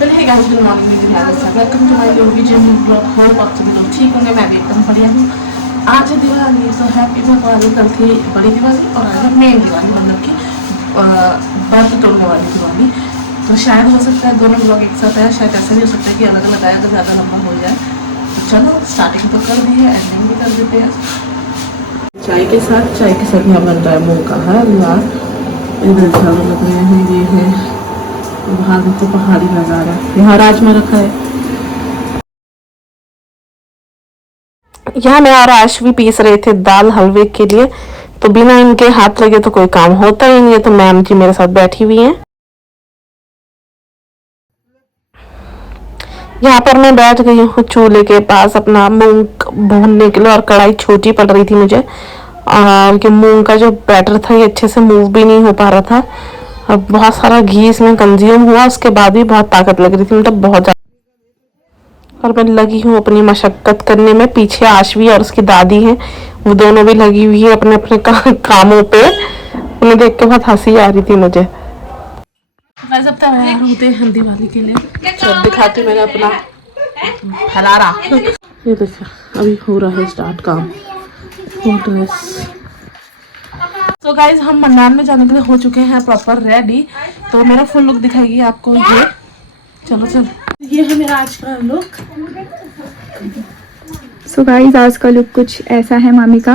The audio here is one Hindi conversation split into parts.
Well hey guys, good morning, welcome to my new video new blog. Hope आप सभी लोग ठीक होंगे, मैं भी एकदम बढ़िया हूँ। आज है दिवाली, तो हैप्पी दिवाली। कल थी बड़ी दिवाली और आज है मेन दिवाली, मतलब कि बर्त तोड़ने वाली दिवाली। तो शायद हो सकता है दोनों ब्लॉग एक साथ आया, शायद ऐसा भी हो सकता है कि अलग अलग आया तो ज़्यादा लंबा हो जाए। तो चलो स्टार्टिंग तो कर दी है, एंडिंग भी कर देते हैं। चाय के साथ यहाँ बन रहा है मूंग का हलवा। इधर झाड़ू लग रहे हैं, ये है वहाँ तो पहाड़ी नज़ारा, यहाँ राजमा रखा है। यहाँ मैं और आश भी पीस रहे थे दाल हलवे के लिए, तो बिना इनके हाथ लगे तो कोई काम होता ही नहीं है। तो मैम जी मेरे साथ बैठी हुई हैं। यहाँ पर मैं बैठ गई हूँ चूल्हे के पास अपना मूंग भूनने के लिए, और कढ़ाई छोटी पड़ रही थी मुझे, और कि मूंग का जो बैटर था ये अच्छे से मूव भी नहीं हो पा रहा था। अब बहुत सारा घी इसमें कंज्यूम हुआ, उसके बाद भी बहुत ताकत लग रही थी, मतलब बहुत ज़्यादा। और मैं लगी हूँ अपनी मशक्कत करने में। पीछे आशवी और उसकी दादी हैं, वो दोनों भी लगी हुई है अपने अपने कामों पे। उन्हें देख के बहुत हंसी आ रही थी मुझे। अब तैयार होते हैं हम दिवाली के लिए। सब दिखाते मैंने अपना फलारा। ये देखो अभी हो रहा है स्टार्ट काम। तो गाइज हम मंडान में जाने के लिए हो चुके हैं प्रॉपर रेडी। तो मेरा फुल लुक दिखाएगी आपको ये। चलो ये है मेरा आज का लुक। सो गाइस आज का लुक कुछ ऐसा है। मामी का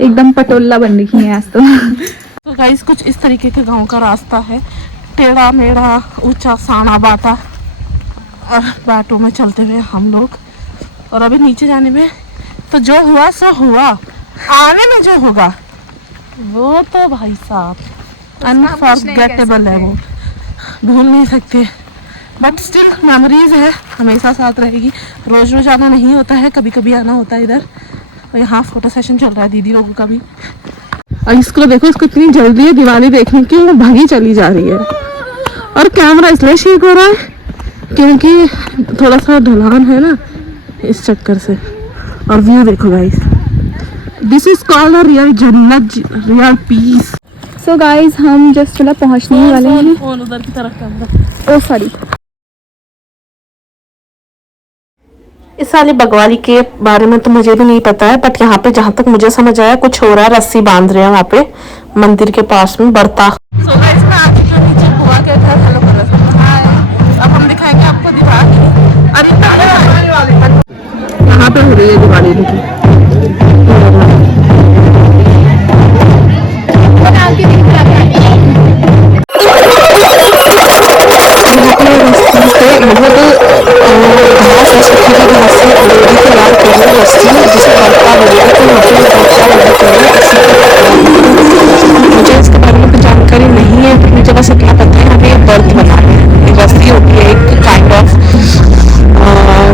एकदम पटोला बन रही है आज तो। तो गाइस कुछ इस तरीके के गांव का रास्ता है, टेढ़ा मेढ़ा, ऊंचा साना बाटा, और बाटों में चलते हुए हम लोग। और अभी नीचे जाने में तो जो हुआ सो हुआ, आने में जो होगा वो तो भाई साहब अनफॉरगेटेबल है, वो भूल नहीं सकते। बट स्टिल मेमोरीज है, हमेशा साथ रहेगी। रोज रोज आना नहीं होता है, कभी कभी आना होता है इधर। और यहाँ फोटो सेशन चल रहा है दीदी लोगों का भी। और इसको देखो, इसको इतनी जल्दी है दिवाली देखने की, वो भागी चली जा रही है। और कैमरा इसलिए शेक हो रहा है क्योंकि थोड़ा सा ढलान है ना, इस चक्कर से। और व्यू देखो guys, this is called a real जन्नत, रियल पीस। सो गाइस हम जस्ट मतलब पहुंचने ही वाले हैं। फोन उधर की तरफ कैमरा। ओ सॉरी। इस वाली बगवाली के बारे में तो मुझे भी नहीं पता है, बट यहाँ पे जहाँ तक मुझे समझ आया कुछ हो रहा है, रस्सी बांध रहे हैं वहाँ पे मंदिर के पास में बरता। अब हम दिखाएंगे आपको दिवाली। यहाँ पे हो रही है दिवाली देखिए। मुझे इसके बारे में कुछ जानकारी नहीं है, मुझे बस इतना पता है हमें बर्थ बना है, रस्सी होती है एक काइंड ऑफ,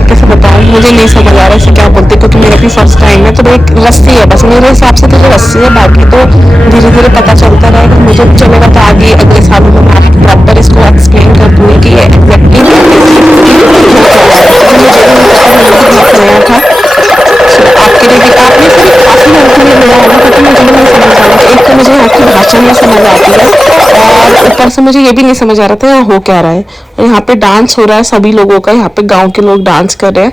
कैसे बताऊँ मुझे नहीं समझ आ रहा है इसे क्या बोलते, क्योंकि मेरा भी फर्स्ट टाइम है। तो एक रस्सी है बस, मेरे हिसाब से तो जो रस्सी है, बाकी तो धीरे धीरे पता चलता रहेगा। मुझे भी चलेगा तो आगे अगले सालों में मैं प्रॉपर इसको एक्सप्लेन कर दूँगी कि एग्जैक्टली नया था। आपके लिए भी, आपने से भी काफ़ी लोगों के लिए नया होगा, क्योंकि मुझे भी नहीं समझ आ रहा था। एक तो मुझे यहाँ की भाषा नहीं समझ आती है, और ऊपर से मुझे ये भी नहीं समझ आ रहा था यहाँ हो क्या रहा है। और यहाँ पे डांस हो रहा है सभी लोगों का, यहाँ पे गांव के लोग डांस कर रहे हैं।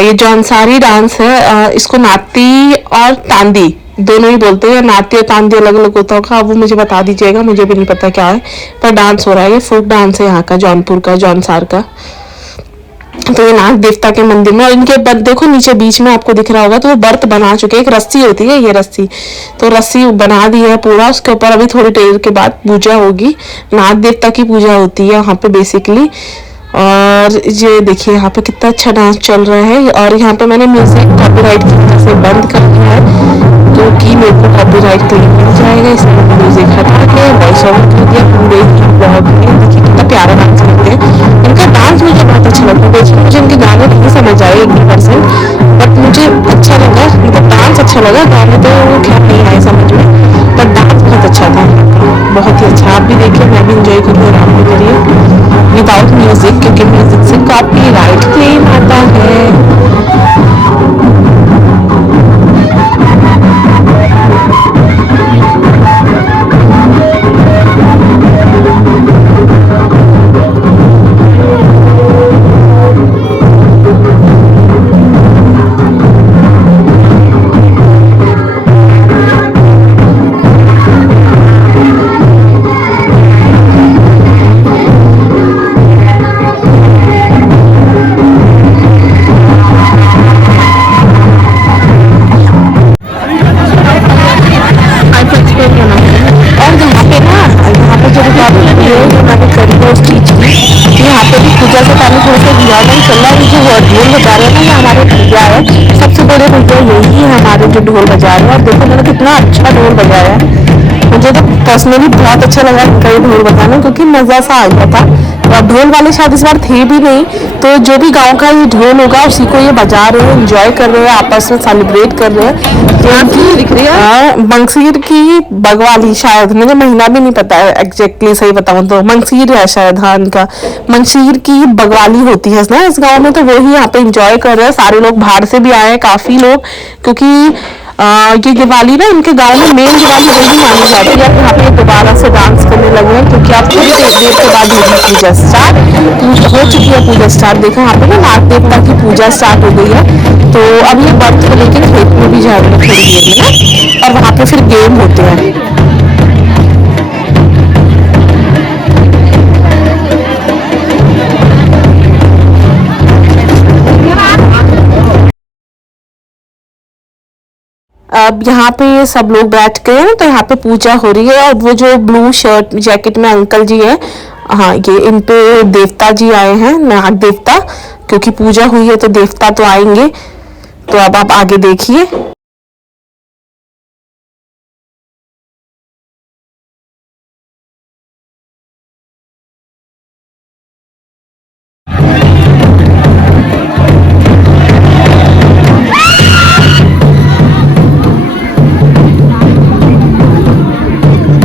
ये जो अंसारी डांस है, इसको नाती और तांदी दोनों ही बोलते हैं। नाती और तांदी अलग अलग होता होगा, वो मुझे बता दीजिएगा, मुझे भी नहीं पता क्या है, पर डांस हो रहा है। ये फोक डांस है यहाँ का, जौनपुर का, जौनसार का। तो ये नाग देवता के मंदिर में, और इनके देखो नीचे बीच में आपको दिख रहा होगा, तो वो बर्त बना चुके हैं। एक रस्सी होती है, ये रस्सी, तो रस्सी बना दी है पूरा। उसके ऊपर अभी थोड़ी देर के बाद पूजा होगी, नाग देवता की पूजा होती है यहाँ पे बेसिकली। और ये देखिए यहाँ पे कितना अच्छा डांस चल रहा है। और यहाँ पे मैंने म्यूजिक कॉपीराइट की वजह से बंद कर दिया है, क्योंकि मेरे को कॉपीराइट क्लेम मिल जाएगा, इसलिए म्यूजिक हटा के वॉइस ओवर कर दिया पूरे ब्लॉग में। देखिए कितना प्यारा डांस करते हैं, इनका डांस मुझे बहुत अच्छा लगता है। बेसिकली मुझे इनके गाने नहीं समझ आए 1% बट मुझे अच्छा लगा, मतलब डांस अच्छा लगा। गाने तो क्या नहीं आए समझ में, पर डांस बहुत अच्छा था, बहुत ही अच्छा। आप भी देखिए, मैं भी इंजॉय करूँ, आराम भी करिए विदाउट म्यूजिक, क्योंकि म्यूजिक से कॉपीराइट क्लेम आता है। पूजा से पहले थोड़ा सा एंजॉयमेंट चल रहा है। जो ढोल बजा रहे हैं ना, ये हमारे भैया है, सबसे बड़े भैया यही है हमारे जो ढोल बजा रहे हैं। और देखो मैंने कितना अच्छा ढोल बजाया है, मुझे तो पर्सनली बहुत अच्छा लगा कई ढोल बजाना, क्योंकि मज़ा सा आ गया था। और ढोल वाले शायद इस बार थे भी नहीं, तो जो भी गांव का ये ढोल होगा उसी को ये बजा रहे हैं, एंजॉय कर रहे हैं, आपस में सेलिब्रेट कर रहे हैं। क्योंकि दिख रही है मंगसीर की बगवाली, शायद मुझे महीना भी नहीं पता है एग्जैक्टली, सही बताऊं तो मंगसीर है शायद, हाँ इनका मंगसीर की बगवाली होती है ना इस गाँव में, तो वो ही यहाँ पे इंजॉय कर रहे हैं। सारे लोग बाहर से भी आए हैं, काफ़ी लोग, क्योंकि ये दिवाली ना इनके गांव में मेन दिवाली वही मानी जाती है। अब यहाँ पे दोबारा से डांस करने लगे हैं, क्योंकि अब थोड़ी देर के बाद होगी पूजा स्टार्ट, हो चुकी है पूजा स्टार्ट। देखो यहाँ पे ना नाग देवता की पूजा स्टार्ट हो गई है, तो अब ये बर्थ को लेकर खेत में भी जाएंगे थोड़ी देर में ना, और वहाँ पे फिर गेम होते हैं। अब यहाँ पे ये सब लोग बैठ गए हैं, तो यहाँ पे पूजा हो रही है। और वो जो ब्लू शर्ट जैकेट में अंकल जी है, हाँ ये इन पे देवता जी आए हैं, नाग देवता, क्योंकि पूजा हुई है तो देवता तो आएंगे। तो अब आप आगे देखिए।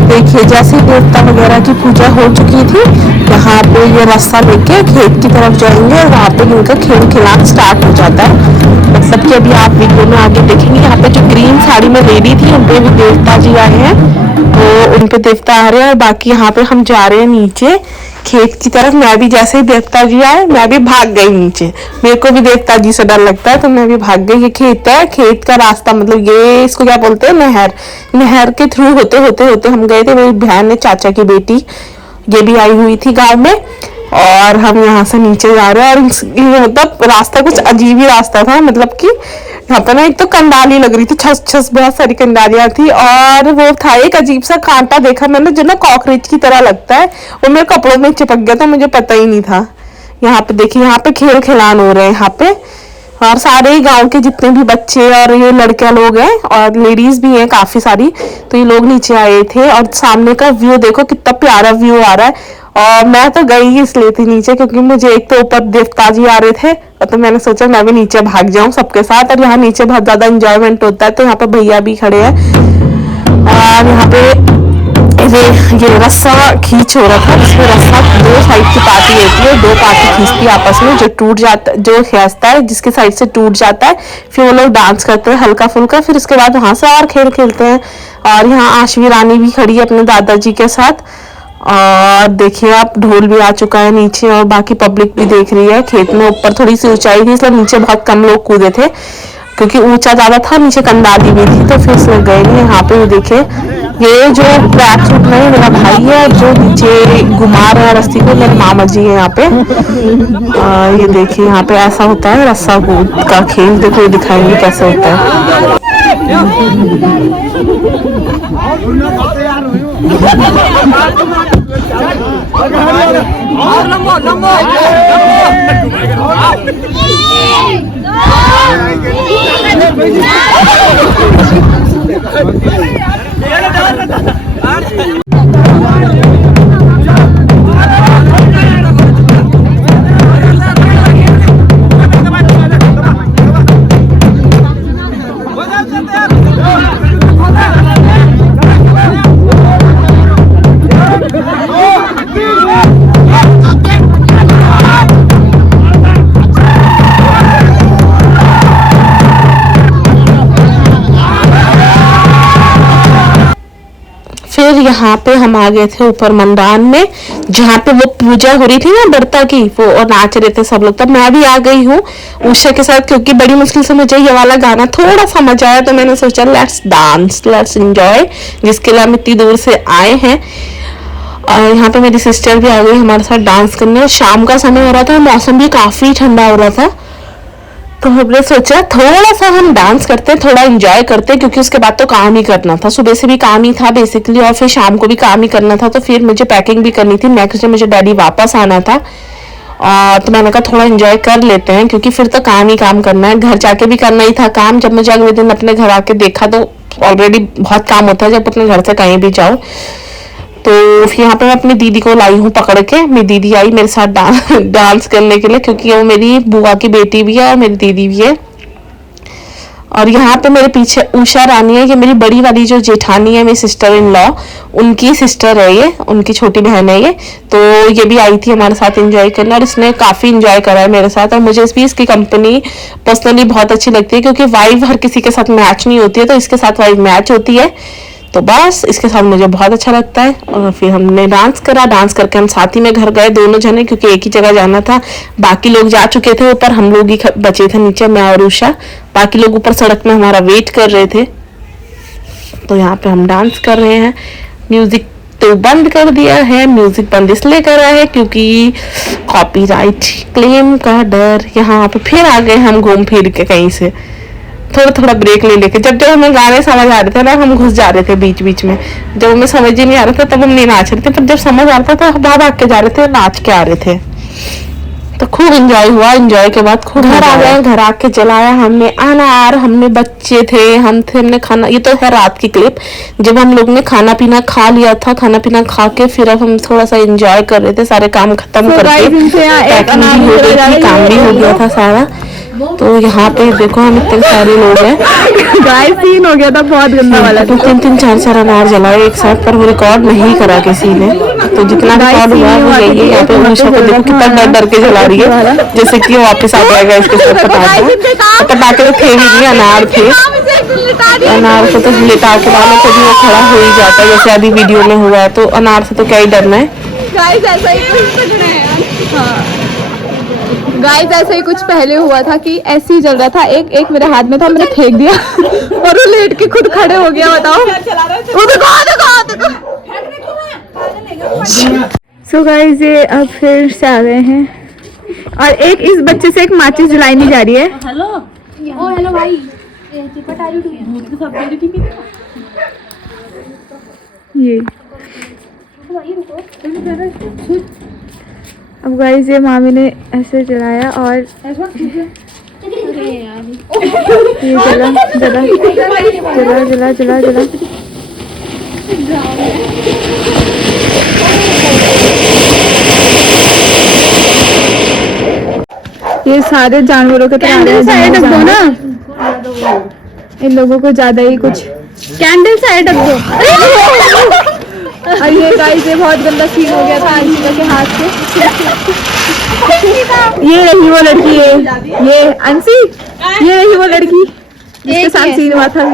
देखिए जैसे देवता वगैरह की पूजा हो चुकी थी, यहाँ पे ये रास्ता लेके खेत की तरफ जाएंगे, और वहाँ पे इनका खेल खिलाना स्टार्ट हो जाता है। मतलब कि अभी आप वीडियो में आगे देखेंगे, यहाँ पे जो ग्रीन साड़ी में लेडी थी उन पे भी देवता जी आए हैं, तो उन पे देवता आ रहे हैं। और बाकी यहाँ पे हम जा रहे हैं नीचे खेत की तरफ। मैं भी जैसे ही देवता जी आए मैं भी भाग गई नीचे, मेरे को भी देवता जी से डर लगता है, तो मैं भी भाग गई। ये खेत है, खेत का रास्ता, मतलब ये इसको क्या बोलते हैं, नहर, नहर के थ्रू होते होते होते हम गए थे। मेरी बहन ने, चाचा की बेटी, ये भी आई हुई थी गांव में, और हम यहाँ से नीचे जा रहे हैं। और मतलब रास्ता कुछ अजीब ही रास्ता था, मतलब कि यहाँ पर ना एक तो कंडाली लग रही थी, छस छस बहुत सारी कंडालियां थी, और वो था एक अजीब सा कांटा देखा मैंने जो ना कॉकरोच की तरह लगता है, वो मेरे कपड़ों में चिपक गया था, मुझे पता ही नहीं था। यहाँ पे देखिए, यहाँ पे खेल खिलान हो रहे हैं यहाँ पे, और सारे ही गांव के जितने भी बच्चे और ये लड़के लोग हैं और लेडीज भी हैं काफी सारी, तो ये लोग नीचे आए थे। और सामने का व्यू देखो कितना प्यारा व्यू आ रहा है। और मैं तो गई ही इसलिए थी नीचे, क्योंकि मुझे एक तो ऊपर देवता जी आ रहे थे, तो मैंने सोचा मैं भी नीचे भाग जाऊं सबके साथ। और यहाँ नीचे बहुत ज्यादा इंजॉयमेंट होता है, तो यहाँ पे भैया भी खड़े हैं, और यहाँ पे ये रस्सा खींच हो रहा था, जिसमें रस्सा दो साइड की पार्टी होती है, दो पार्टी खींचती है आपस में, जो टूट जाता, जो खींचता है जिसके साइड से टूट जाता है, फिर वो लोग डांस करते हैं हल्का फुल्का, फिर उसके बाद वहां से और खेल खेलते हैं। और यहाँ आशवी रानी भी खड़ी है अपने दादाजी के साथ। और देखिए आप, ढोल भी आ चुका है नीचे, और बाकी पब्लिक भी देख रही है। खेत में ऊपर थोड़ी सी ऊंचाई थी, इसलिए नीचे बहुत कम लोग कूदे थे, क्योंकि ऊंचा ज्यादा था, नीचे कंडाली भी थी, तो फिर इसमें गए नहीं। यहाँ पे देखिए, ये जो ट्रैक सूट में मेरा भाई है जो नीचे घुमा रहा है रस्सी को, मेरे मामा जी है यहाँ पे। ये देखिए यहाँ पे ऐसा होता है रस्सा कूद का खेल, देखो ये दिखाएंगे कैसे होता है। फिर यहाँ पे हम आ गए थे ऊपर मैदान में, जहाँ पे वो पूजा हो रही थी ना बर्ता की, वो और नाच रहे थे सब लोग। तब मैं भी आ गई हूँ उषा के साथ, क्योंकि बड़ी मुश्किल से मुझे ये वाला गाना थोड़ा समझ आया, तो मैंने सोचा लेट्स डांस, लेट्स एंजॉय, जिसके लिए हम इतनी दूर से आए हैं। और यहाँ पे मेरी सिस्टर भी आ गई हमारे साथ डांस करने। शाम का समय हो रहा था, मौसम भी काफी ठंडा हो रहा था, तो हमने सोचा थोड़ा सा हम डांस करते, थोड़ा एंजॉय करते, क्योंकि उसके बाद तो काम ही करना था, सुबह से भी काम ही था बेसिकली, और फिर शाम को भी काम ही करना था, तो फिर मुझे पैकिंग भी करनी थी। नेक्स्ट डे मुझे डैडी वापस आना था, तो मैंने कहा थोड़ा एंजॉय कर लेते हैं, क्योंकि फिर तो काम ही काम करना है, घर जाके भी करना ही था काम। जब मुझे अगले दिन अपने घर आके देखा तो ऑलरेडी बहुत काम होता है जब अपने घर से कहीं भी जाओ। तो यहाँ पे मैं अपनी दीदी को लाई हूँ पकड़ के। मेरी दीदी आई मेरे साथ डांस करने के लिए, क्योंकि वो मेरी बुआ की बेटी भी है और मेरी दीदी भी है। और यहाँ पे मेरे पीछे उषा रानी है, ये मेरी बड़ी वाली जो जेठानी है, मेरी सिस्टर इन लॉ, उनकी सिस्टर है, ये उनकी छोटी बहन है ये। तो ये भी आई थी हमारे साथ एंजॉय करने, और इसने काफ़ी एंजॉय करा है मेरे साथ। और मुझे भी इसकी कंपनी पर्सनली बहुत अच्छी लगती है, क्योंकि वाइब हर किसी के साथ मैच नहीं होती है, तो इसके साथ वाइब मैच होती है। तो बस इसके साथ मुझे बहुत अच्छा लगता है। और फिर हमने डांस करा, डांस करके हम साथ ही में घर गए दोनों जने, क्योंकि एक ही जगह जाना था। बाकी लोग जा चुके थे ऊपर, हम लोग ही बचे थे नीचे, मैं और उषा। बाकी लोग ऊपर सड़क में हमारा वेट कर रहे थे। तो यहाँ पे हम डांस कर रहे हैं। म्यूजिक तो बंद कर दिया है, म्यूजिक बंद इसलिए करा है क्योंकि कॉपीराइट क्लेम का डर। यहाँ पे फिर आ गए हम घूम फिर के कहीं से, थोड़ा थोड़ा ब्रेक ले लेके। जब जब हमें गाने समझ आ रहे थे ना, हम घुस जा रहे थे बीच बीच में। जब हमें समझ ही नहीं आ रहा था तब हम नहीं नाच रहे थे, पर जब समझ आ रहा था तो भाग भाग के जा रहे थे और नाच के आ रहे थे। तो खूब एंजॉय हुआ। एंजॉय के बाद खूब घर आ गए। घर आके जलाया हमने अनार, हमने बच्चे थे, हम थे, हमने खाना। ये तो है रात की क्लिप, जब हम लोग ने खाना पीना खा लिया था। खाना पीना खा के फिर अब हम थोड़ा सा एंजॉय कर रहे थे, सारे काम खत्म करके। पैकिंग भी हो गई थी, काम भी हो गया था सारा। तो यहाँ पे देखो हम इतने सारे लोग हैं। गाइस सीन हो गया था बहुत गंदा वाला। तो 3-3 4-4 अनार जलाए एक साथ, पर वो रिकॉर्ड नहीं करा किसी ने। तो जितना रिकॉर्ड हुआ वो यही है। यहाँ पे उषा को देखो कितना डर डर के जला रही है, जैसे कि वो वापस आ जाएगा इसके साथ पटाखा। पटाखे तो थे भी नहीं, अनार थे। अनार को तो लेटा के वालों को भी वो खड़ा हो ही जाता है, जैसे अभी वीडियो में हुआ है। तो अनार से तो क्या ही डरना है। गाइस ऐसा ही कुछ पहले हुआ था कि ऐसे ही चल रहा था। एक मेरे हाथ में था, मैंने फेंक दिया और वो लेट के खुद खड़े हो गया। बताओ वो देखो। सो गाइस ये अब फिर से आ गए हैं, और एक इस बच्चे से एक माचिस जलाई नहीं जा रही है। हेलो भाई, ये अब गाइस ये मामी ने ऐसे जलाया और ये जला। ये सारे जानवरों के तरह साइड रख दो ना, इन लोगों को ज्यादा ही कुछ कैंडल साइड रख दो। और ये गाइस ये बहुत गंदा सीन हो गया था अंशिका के हाथ से। ये रही वो लड़की है, ये अंशी, ये रही वो लड़की जिसके साथ सीन हुआ था।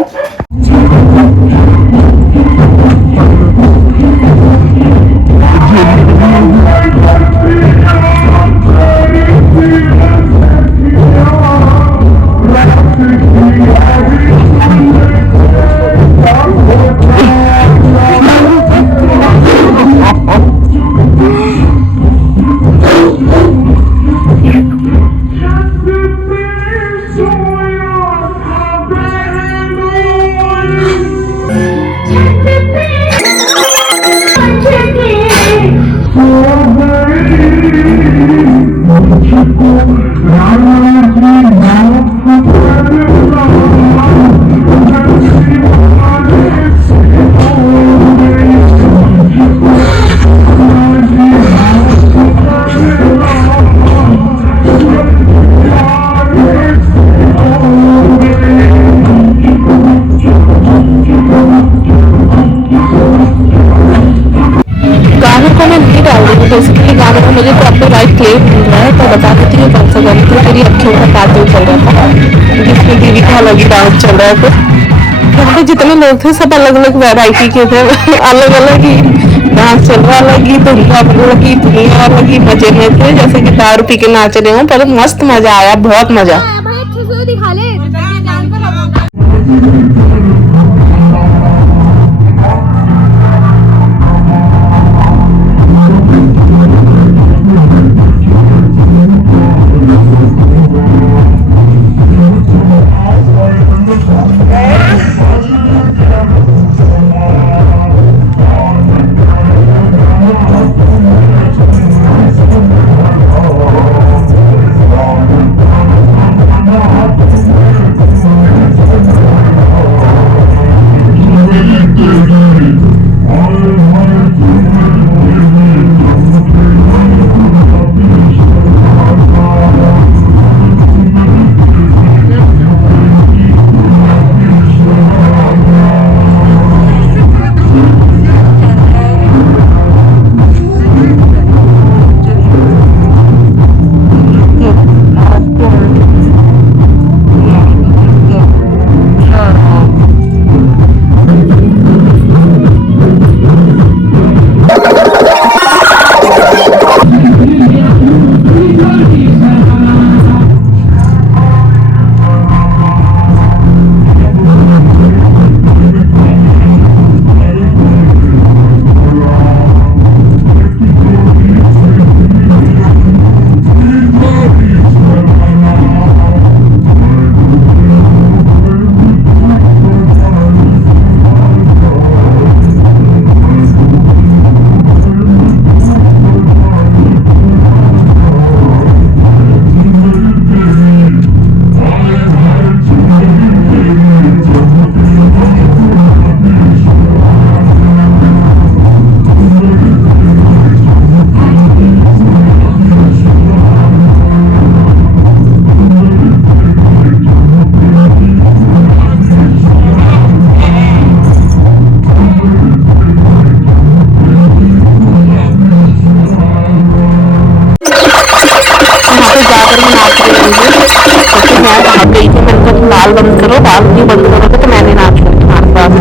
बेसिकली गाने में मुझे कॉपीराइट क्लेम मिल रहा है, तो बता देती हूँ कौन सा गाना था। मेरी अखियों का तातू चल रहा था, जिसमें दीदी का अलग ही डांस चल रहा था। यहाँ पे जितने लोग थे सब अलग अलग वैरायटी के थे, अलग अलग ही डांस चल रहा, अलग ही दुनिया अलग ही दुनिया अलग ही मजे में थे, जैसे कि दारू पी के नाच रहे हों। पर मस्त मजा आया, बहुत मजा। है, भाग गई थी। मैंने कहा बाल बंद करो, बाल क्यों बंद करोगे, तो मैंने नाच ली तुम्हारे पास।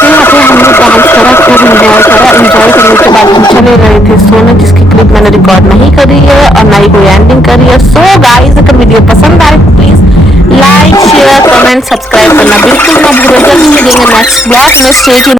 यहाँ पे हमने डांस करा, खूब एंजॉय करा। एंजॉय करने के बाद हम चले गए थे सोने, जिसकी क्लिप मैंने रिकॉर्ड नहीं करी है और ना ही कोई एंडिंग करी है। सो गाइस, अगर वीडियो पसंद आए तो please like, share, comment, subscribe करना बिल्कुल ना भूलो। जल्द मिलेंगे नेक्स्ट ब्लॉग में। Stay tuned.